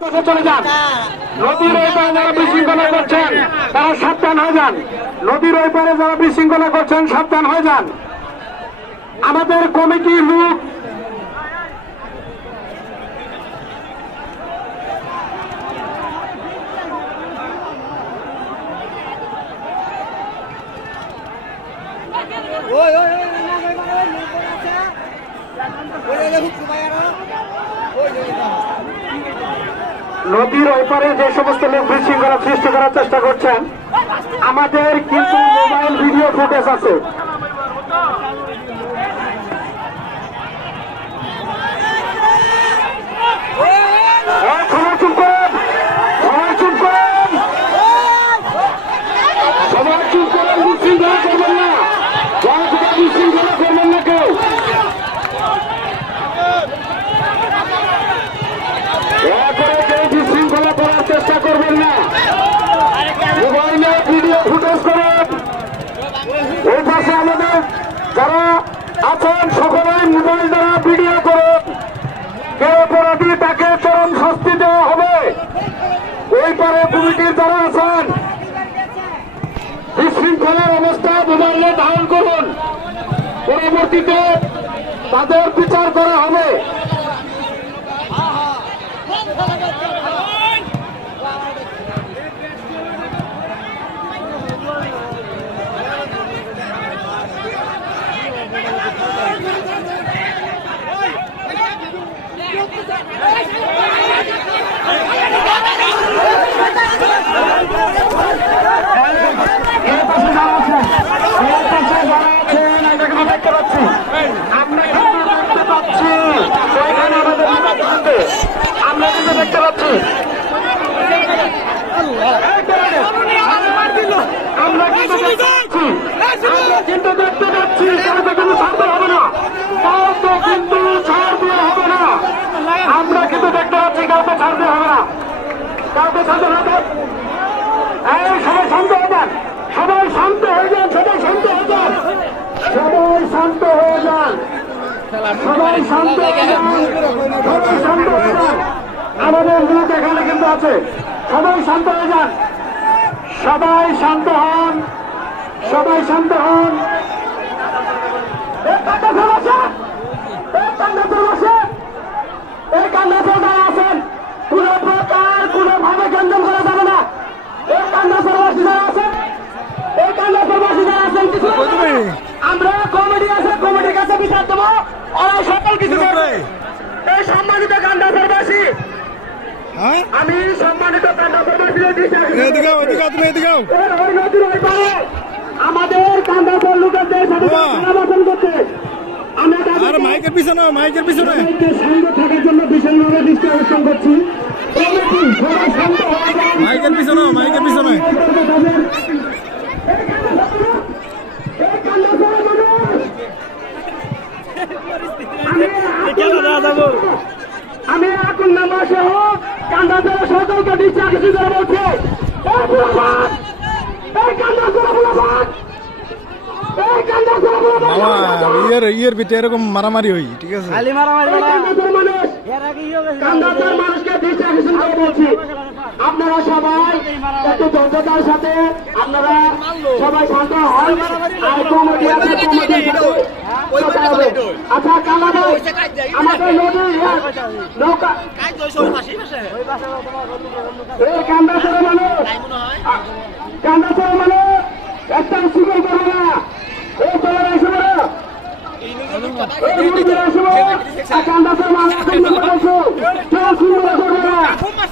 চলে যান। নদীর ওই পারে যারা বিশৃঙ্খলা করছেন তারা সাবধান হয়ে যান। নদীর ওই পারে যারা বিশৃঙ্খলা করছেন সাবধান হয়ে যান। আমাদের কমিটির লোক নদীর ওই পারে যে সমস্ত লোক বিশৃঙ্খলা সৃষ্টি করার চেষ্টা করছেন, আমাদের কিন্তু মোবাইল ভিডিও ফুটেজ আছে। সবাই চুপ করেন, সবাই চুপ করেন, সবাই চুপ করেন। বিশৃঙ্খলা করবেন না, বিশৃঙ্খলা করবেন না কেউ। বিশৃঙ্খলা করার চেষ্টা করবেন না। মোবাইলে ভিডিও ফুটেজ করেন। এই পাশে আমাদের যারা আছেন সকলেই মোবাইল দ্বারা ভিডিও করুন। কে অপরাধী তাকে চরম শাস্তি দেওয়া হবে। ওই পারে কমিটির যারা আছেন বিশৃঙ্খলার অবস্থা মোবাইলে ধারণ করুন। পরবর্তীতে তাদের বিচার করা হবে। আমরা কিন্তু দেখতে পাচ্ছি, আমরা কিন্তু দেখতে পাচ্ছি কাউকে কিন্তু ছাড়তে হবে না, কাউকে কিন্তু ছাড় দেওয়া হবে না। আমরা কিন্তু দেখতে পাচ্ছি কাউকে ছাড়তে হবে না, কাউকে ছাড়তে হবে। এই সবাই শান্ত হয়ে যান, সবাই শান্ত হয়ে যান, সবাই শান্ত হয়ে যান, সবাই শান্ত হয়ে যান, সবাই শান্ত হয়ে যান, সবাই শান্ত হয়ে যান। আমাদের লোক এখানে কিন্তু আছে, সবাই শান্ত হয়ে যান, সবাই শান্ত হন, সবাই শান্ত হন। এই কান্দাসর বসেন, এই কান্দাসর বসেন, এই কান্দাসর যারা আছেন কোন প্রকার কোনোভাবে কেন্দ্র করা যাবে না। এই কান্দাসরবাসী যারা আছেন, এই কান্দাসরবাসী যারা আছেন, কিছু আমরা কমিটি আছে, কমিটির কাছে বিচার দেবো, ওরা সকল কিছু করবে। এই সম্মানিত কান্দাসরবাসী, আমি সম্মানিত আমাদের কান্দাসর লোকেদের সাথে সমালোচন করছে। মাইকের পিছনে সঙ্গে থাকার জন্য বিশেষভাবে দৃষ্টি আকর্ষণ করছি। মাইকের পিছনে আমি এখন নামা সহ কান্দাসর সকলকে দৃষ্টি আকর্ষণ করে বলছি, ইয়ের ভিতরে এরকম মারামারি হই, ঠিক আছে? মানুষকে দৃষ্টি আকর্ষণ করে বলছি, আপনারা সবাই একটু ধৈর্যতার সাথে আপনারা সবাই শান্ত হন। আর কমিটি আছে, কমিটির সাথে আচ্ছা কালা ভাই, আমাদের নদীর নৌকা এই কান্দাসরের মানুষ, কান্দাসরের মানুষ একটা শিকার করবে না। এই চলে আসবে না, এই মুরগির আসবে।